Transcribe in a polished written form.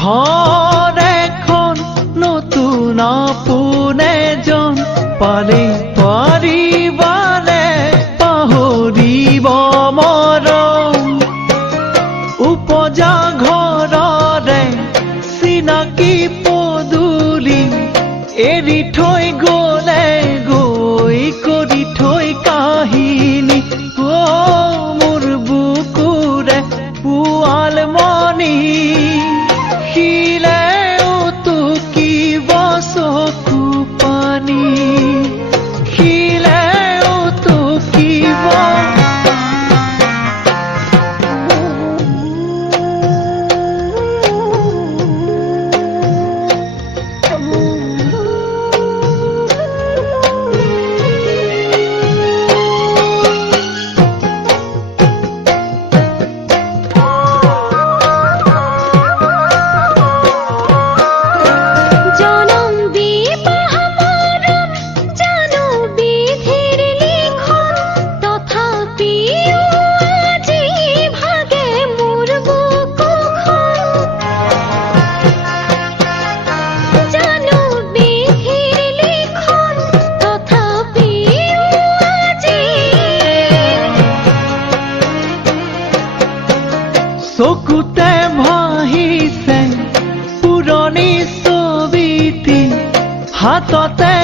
ঘৰ এখন নতুন আপোন এজন পালে পাৰিবানে পাহৰিব মৰম উপজা ঘৰৰে চিনাকি পদূলি এৰি থৈ গ'লে গৈ কৰি থৈ কাহিনী মোৰ বুকুৰে পোৱালমণি শিলেও টুকিব চকু পানী শিলেও টুকিব চকুতে ভাহিছে পুৰণি ছবিটি হাততে